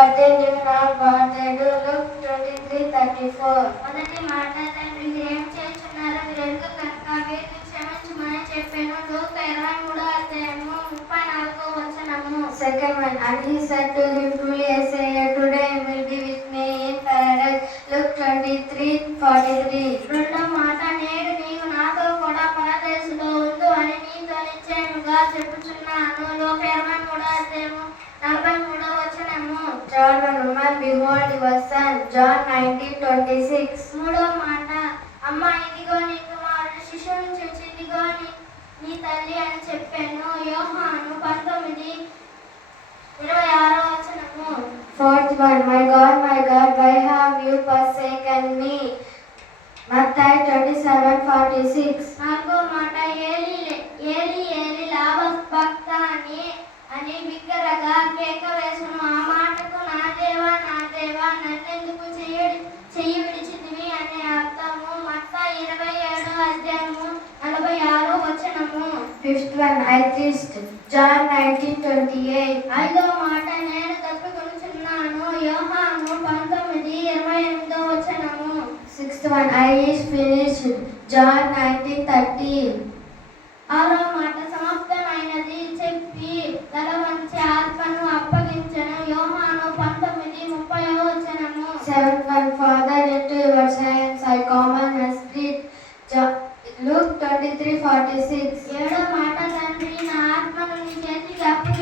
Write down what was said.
but they knew not what they do. Luke 23:34. మొదటి మాట తండ్రి ఏం చేస్తున్నారు వీరెందుకు కనుక వీరిని క్షమించమని చెప్పాను. లూకా 23:34. Second one, and he said to him, truly I say, today you will be with me in paradise. Luke 23:43. రెండో మాట నేడు నీవు నాతో కూడా పరదేశంలో ఉండు అని నీతో నిశ్చయముగా చెప్పుచున్నాను. లూకా 23:43. John 1, woman, behold your son. John 19:26. మూడో మాట అమ్మ ఇదిగో నీ కుమారుడు, శిశువును చూచి ఇదిగో నీ తల్లి అని చెప్పాను. యోహాను 19:26. Fourth one, my God, why have you forsaken me? Matthew 27:46. నాలుగో మాట ఏలి ఏలి లామా సబక్తాని అని బిగ్గరగా కేక వేసును. ఆ మాటకు నా దేవా నన్నెందుకు చెయ్యి విడిచితివి అనే అర్థము. మత్తయి 27:46. Fifth one, I thirst. John 19:28. ఐదో మాట నేను తప్పికొనుచున్నాను. యోహాను 19:28. Sixth one, I is finished. John 19:30. ఆరో మాట సమాప్తమైనది చెప్పి తల వంచి ఆత్మను అప్పగించను. యోహాను 19:30. Seventh one, Father, into your hands I commit my spirit. Luke 23:46. ఏడో మాట తండ్రి నా ఆత్మను నీ చేతికి అప్పగించుచున్నాను.